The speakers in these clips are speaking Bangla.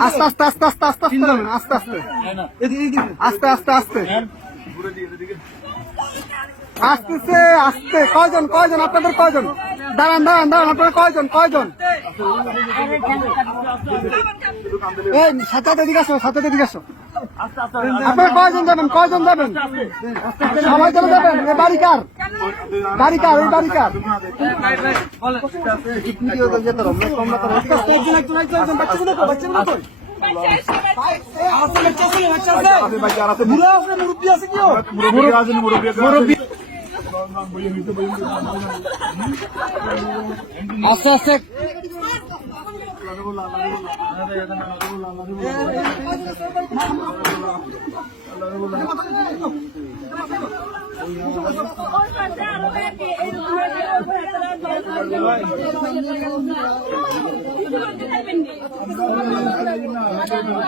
আস্তে আস্তে আস্তে আস্তে আস্তে আস্তে আস্তে আস্তে আস্তে আসতেছে আসতে কয়জন কয়জন আপনাদের কয়জন দাঁড়ান দাঁড়ান দাঁড়ান আপনারা কয়জন কয়জন এই সাথে এদিকে আসো সাথে এদিকে আসো আপনারা কয়জন যাবেন কয়জন যাবেন সবাই চলে যাবেন এ বাড়িকার বাড়িকার এই বাড়িকার আস্তে আস্তে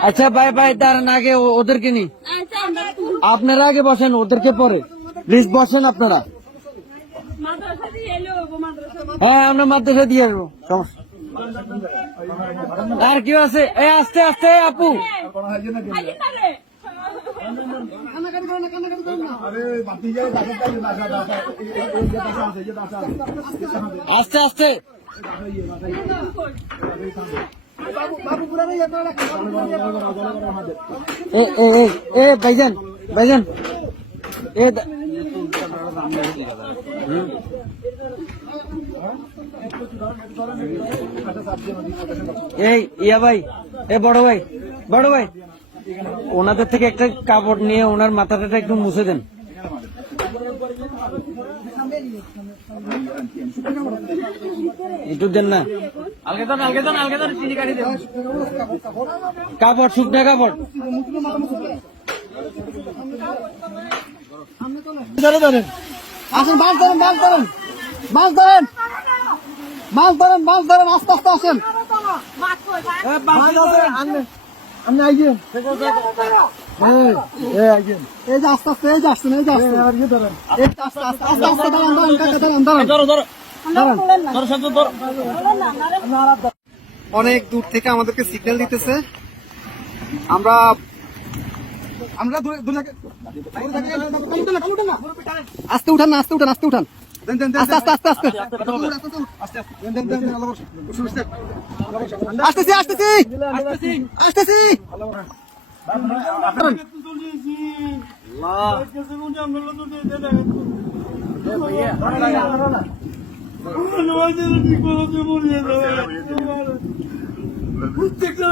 আচ্ছা ভাই ভাই দাঁড়ান আগে ওদেরকে নি আপনারা আগে বসেন ওদেরকে পরে প্লিজ বসেন আপনারা হ্যাঁ আমরা মাদ্রাসা দিয়ে আসবো সমস্যা আর কি আছে এই আস্তে আস্তে আপু আস্তে আস্তে এ ভাইজান ভাইজান এই ইয়া ভাই এ বড় ভাই ওনাদের থেকে একটা কাপড় নিয়ে ওনার মাথাটা একটু মুছে দেন একটু দেন না কাপড় শুকনা কাপড় আসেন মাছ ধরেন মাছ ধরেন মাছ ধরেন মাছ ধরেন মাছ ধরেন আস্তে আস্তে আসেন আপনি আইগেন এই যে আস্তে আস্তে এই যে আসছেন এই যে আসছেন আস্তে আস্তে আস্তে আস্তে দাঁড়ান দাঁড়ান কাকা দাঁড়ান দাঁড়ান অনেক দূর থেকে আমাদেরকে সিগন্যাল দিতেছে আমরা আস্তে উঠান না আস্তে উঠান আস্তে উঠান আস্তে আস্তে আস্তে আস্তে আসতেছি আসতেছি আসতেছি প্রত্যেকটা